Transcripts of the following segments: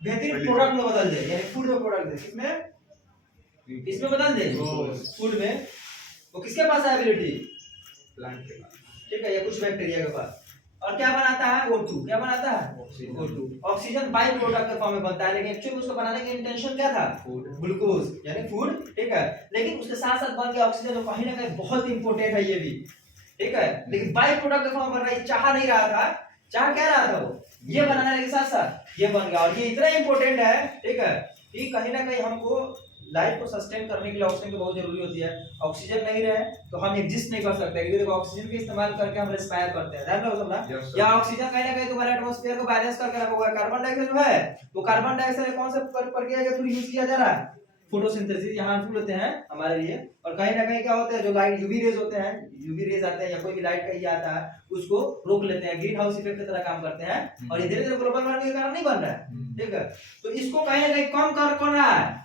बेहतरीन प्रोडक्ट में बदल दे, यानी फूड में प्रोडक्ट दे, किसमें बदल दे, फूड में। वो किसके पास है एबिलिटी, प्लांट के पास, ठीक है, या कुछ बैक्टीरिया के पास। और क्या बनाता है, O2, क्या बनाता है, O2। ऑक्सीजन बाई प्रोडक्ट के फॉर्म में बनता है, लेकिन एक्चुअली उसको बनाने की इंटेंशन क्या था, ग्लूकोज यानी फूड, ठीक है। लेकिन उसके साथ साथ बन गया ऑक्सीजन, तो कहीं ना कहीं बहुत इंपॉर्टेंट है ये भी, ठीक है। लेकिन बाई प्रोडक्ट के फॉर्म बन रहा है, चाह नहीं रहा था, चाह क्या रहा था वो, ये बनाने के साथ साथ ये बन गया। और ये इतना इंपॉर्टेंट है, ठीक है, कि कहीं ना कहीं हमको लाइफ को सस्टेन करने के लिए ऑक्सीजन की बहुत जरूरी होती है। ऑक्सीजन नहीं रहे तो हम एग्जिस्ट नहीं कर सकते, क्योंकि देखो ऑक्सीजन का इस्तेमाल करके हम रेस्पायर करते हैं, ध्यान रखो समझना। या ऑक्सीजन कहीं ना कहीं तुम्हारे एटमॉस्फेयर को बैलेंस करके रखोगे। कार्बन डाइऑक्साइड जो है, तो कार्बन डाइऑक्साइड कौन सा प्रक्रिया के थ्रू यूज किया जा रहा है, फोटोसिंथेसिस, यहाँ हार्मफुल होते हैं हमारे लिए। और कहीं ना कहीं क्या होता है, जो लाइट यूवी रेज होते हैं, यूवी रेज आते हैं या कोई भी लाइट का ये आता है, उसको रोक लेते हैं, ग्रीन हाउस इफेक्ट की तरह काम करते हैं। और ये धीरे धीरे ग्लोबल वार्मिंग के कारण नहीं बन रहा है, ठीक है। तो इसको कहीं ना कहीं कम कर कौन रहा है,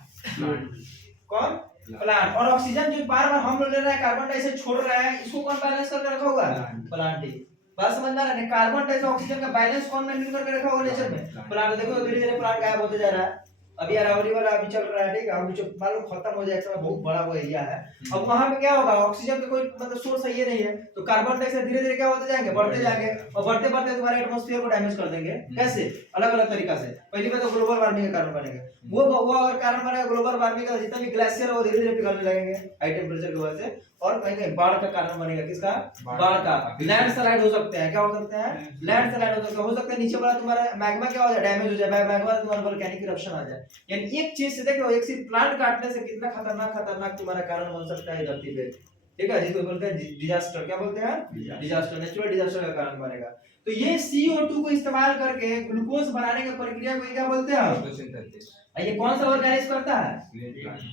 कौन, प्लांट। और ऑक्सीजन जो बार बार हम ले रहे हैं, कार्बन डाइऑक्साइड छोड़ रहा है, इसको कौन बैलेंस करके रखा होगा, प्लांट ही। बात समझ में आ रहा है, कार्बन डाइऑक्साइड ऑक्सीजन का बैलेंस कौन मेंटेन करके रखा होगा नेचर में, प्लांट। देखो धीरे धीरे प्लांट गायब होते जा रहा है। अभी अरावली वाला अभी चल रहा है, ठीक है, अभी जो मालूम खत्म हो जाए, समय बहुत बड़ा वो एरिया है। अब वहां पे क्या होगा, ऑक्सीजन का कोई मतलब सोर्स है ये नहीं है, तो कार्बन डाइऑक्साइड धीरे धीरे क्या होते जाएंगे, बढ़ते जाएंगे, और बढ़ते बढ़ते तुम्हारे एटमॉस्फेयर को डैमेज कर देंगे। कैसे, अलग अलग तरीका से। पहली बात तो ग्लोबल वार्मिंग के कारण बनेगा, वो अगर कारण बनेगा ग्लोबल वार्मिंग का, जितना भी ग्लेशियर है वो धीरे धीरे पिघलने लगेंगे हाई टेम्परेचर की वजह से। और कहीं कहीं बाढ़ का कारण बनेगा, किसका, बाढ़ का। लैंडस्लाइड हो सकते हैं, क्या हो सकते हैं, लैंडस्लाइड हो सकता है, नीचे वाला तुम्हारा मैग्मा क्या हो जाए, डैमेज हो जाए, मैग्मा तुम्हारा वोल्केनिक इरप्शन आ जाए। यानी एक चीज से देखो, एक सिर्फ प्लांट काटने से कितना खतरनाक तुम्हारा कारण बन सकता है धरती पे, ठीक है, जिसको बोलते हैं डिजास्टर। क्या बोलते हैं, डिजास्टर, नेचुरल डिजास्टर का कारण बनेगा। तो ये CO2 को इस्तेमाल करके ग्लूकोज बनाने की प्रक्रिया को क्या बोलते हैं, फोटोसिंथेसिस। ये कौन सा ऑर्गेनिज्म करता है,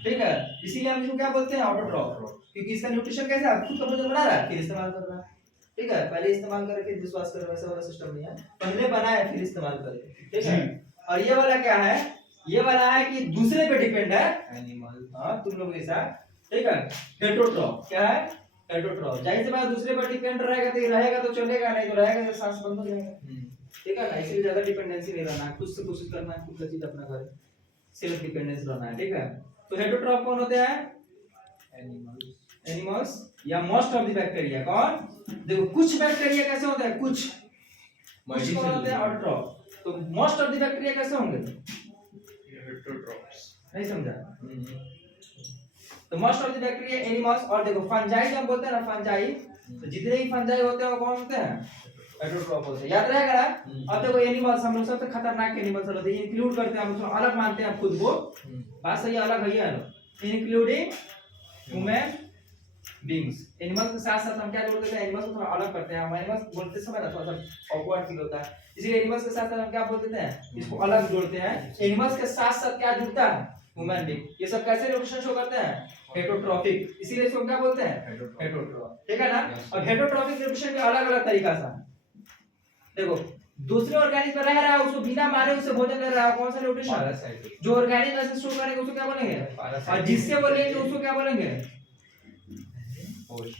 ठीक है, इसीलिए हम इसको क्या बोलते हैं, ऑटोट्रॉफ। क्योंकि इसका न्यूट्रिशन कैसा है, खुद का भोजन बना रहा है फिर इस्तेमाल कर रहा है, ठीक है। पहले इस्तेमाल करे फिर विश्वास करे, वैसा वाला सिस्टम नहीं है, पहले बनाए फिर इस्तेमाल करे, ठीक है। और ये वाला क्या है, ये वाला है कि दूसरे पे डिपेंड है, एनिमल, हाँ तुम लोग जैसा, ठीक है। हेटेरोट्रॉफ क्या है, हेटेरोट्रॉफ। जाहिर सी बात दूसरे पर डिपेंड रहेगा तो रहेगा तो चलेगा, नहीं तो रहेगा तो सांस बंद हो जाएगा, ठीक है ना। इसलिए ज्यादा डिपेंडेंसी नहीं रहना है, खुद से कोशिश करना है, खुद का चीज अपना करे, सेल्फ डिपेंडेंस रहना है, ठीक है। तो हेटेरोट्रॉफ कौन होते हैं, एनिमल्स या मोस्ट ऑफ द बैक्टीरिया। कौन, देखो कुछ बैक्टीरिया कैसे होते हैं, कुछ कौन होते हैं, ऑटोट्रॉफ। तो मोस्ट ऑफ द बैक्टीरिया कैसे होंगे, हेटेरोट्रॉफ्स, नहीं समझा। तो most of the bacteria animals. और देखो फंजाई जब बोलते हैं ना, फंजाई, तो जितने भी फंजाई होते हैं वो कौन होते हैं, हेटेरोट्रॉफ होते हैं, याद रहेगा ना। अब देखो एनिमल्स, हम लोग सबसे खतरनाक एनिमल्स होते हैं, इंक्लूड करते हैं, हम लोग अलग मानते हैं खुद को, बात सही अलग है ये, इंक्लूडिंग ह्यूमन बीइंग्स। एनिमल्स के साथ साथ हम क्या जोड़ते हैं, एनिमल्स को थोड़ा अलग करते हैं। हम एनिमल्स बोलते समय ना थोड़ा सा ऑकवर्ड फील होता है, इसलिए एनिमल्स के साथ साथ हम क्या बोलते हैं, इसको अलग जोड़ते हैं। एनिमल्स के साथ साथ क्या जुड़ता है, ह्यूमन बीइंग। ये सब कैसे रिलेशन शो करते हैं, हेटेरोट्रॉफिक, इसीलिए इसको क्या बोलते हैं, हेटेरोट्रॉफ, ठीक है ना। और हेटेरोट्रॉफिक रिलेशन के अलग अलग तरीका से देखो, दूसरे ऑर्गेनिज्म में रह रहा है, उसको बिना मारे उससे भोजन ले रहा है, कौन सा न्यूट्रिशन, पैरासाइट। जो ऑर्गेनिज्म ऐसे शो करेंगे उसको क्या बोलेंगे, और जिससे बोलेंगे उसको क्या बोलेंगे,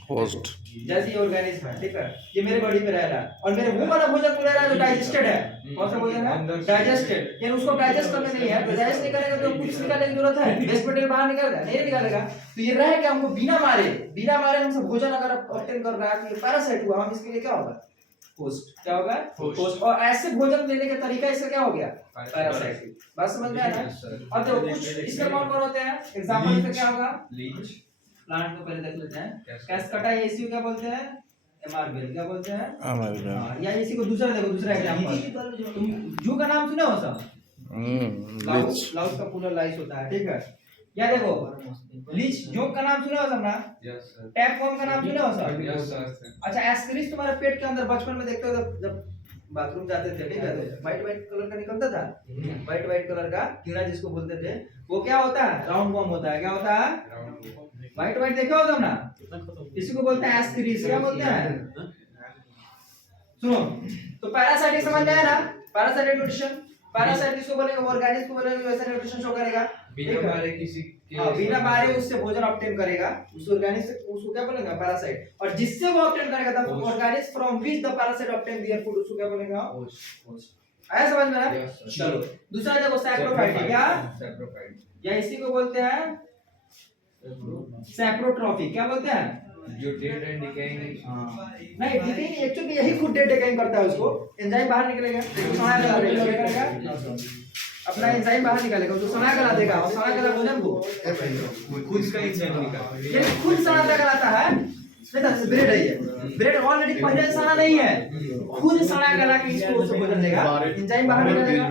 होस्ट। जैसे ये ऑर्गेनिज्म है, ठीक है, ये मेरे बॉडी पे रह रहा है और मेरे वो वाला भोजन को ले रहा है जो डाइजेस्टेड है। कौन सा भोजन है, डाइजेस्टेड, यानी उसको डाइजेस्ट करने नहीं है, तो डाइजेस्ट नहीं करेगा तो कुछ निकालने की जरूरत है, वेस्ट मटेरियल बाहर निकलेगा, नहीं निकालेगा। तो ये रह के हमको बिना मारे हमसे भोजन अगर ऑब्टेन कर रहा है, तो ये पैरासाइट हुआ। हम इसके लिए क्या होगा, होस्ट। क्या होगा, होस्ट। और ऐसे भोजन लेने का तरीका इसका क्या हो गया, पैरासाइट। बात समझ में आया ना। अब देखो कुछ इसमें कौन कौन होते हैं, एग्जांपल इसका क्या होगा, लीच। प्लांट को पहले देख लेते हैं, कैस्कटा, इसी को क्या बोलते हैं, एमारबेल, क्या बोलते हैं, एमारबेल। या इसी को दूसरा देखो, दूसरा एग्जांपल, तुम जू का नाम सुने हो सब, लाउस का पूरा लाइस होता है, ठीक है। या देखो लीच, जोक का नाम सुने हो सब ना, यस सर। टैपवर्म का नाम सुने हो सब, यस सर। अच्छा एस्करिस तुम्हारे पेट के अंदर बचपन में देखते हो जब बाथरूम जाते थे, ठीक है, तो व्हाइट कलर का निकलता था, व्हाइट कलर का कीड़ा जिसको बोलते थे, वो क्या होता है, राउंड वर्म होता है। क्या होता है, व्हाइट देखे हो तुम ना, इसी को बोलते हैं एस्करिस। क्या बोलते हैं, सुनो, तो पैरासाइट समझ में आया ना, पैरासाइट न्यूट्रिशन। पैरासाइट किसको बोलेंगे, ऑर्गेनिज्म को बोलेंगे, वैसा न्यूट्रिशन शो करेगा, बिना मारे उससे भोजन ऑब्टेन करेगा, उस ऑर्गेनिज्म से, उसको क्या बोलेंगे, पैरासाइट। और जिससे वो ऑब्टेन करेगा, the organism from which the parasite obtain their food, उसको क्या बोलेंगे, होस्ट। आया समझ में आया? Yes, sir. चलो दूसरा देखो सैप्रोफाइट क्या, Saprophyte. या इसी को बोलते हैं सैप्रोट्रॉफी। क्या बोलते हैं? जो डेड एंड डिकेइंग नहीं डिकेइंग एक्चुअली यही खुद डेड डिकेइंग करता है उसको, एंजाइम बाहर निकलेगा, समय लगेगा, अपना एंजाइम बाहर निकालेगा, तो समय गला देगा, और समय गला भोजन को खुद का एंजाइम निकाल ये खुद सना गलाता है। नहीं तो ब्रेड है, ये ब्रेड ऑलरेडी पहले से सना नहीं है, खुद सना गला के इसको उससे भोजन देगा, एंजाइम बाहर निकालेगा,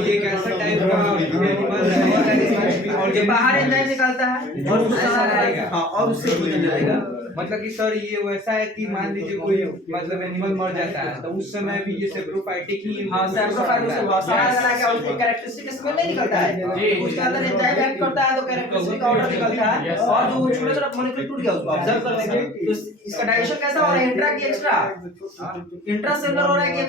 ये एक ऐसा टाइप का एनिमल है और ये बाहर एंजाइम निकालता है और उसको सना गलाएगा, हाँ, और उससे भोजन लेगा। मतलब कि सर ये वैसा है कि मान लीजिए कोई मतलब एनिमल मर जाता है तो उस समय भी ये सेप्रोफाइटिक ही हाँ सैप्रोफाइट उससे सना गला के उसके कैरेक्टरिस्टिक स्मेल नहीं निकलता है, उसके अंदर एंजाइम एक्ट करता है तो कैरेक्टरिस्टिक ऑर्डर निकलता है, और जो छोटा छोटा मॉलिक्यूल टूट गया उसको ऑब्जर्व कर लेंगे, तो इसका डाइजेशन कैसा हो रहा है, इंट्रा की एक्स्ट्रा, इंट्रासेलुलर हो रहा है कि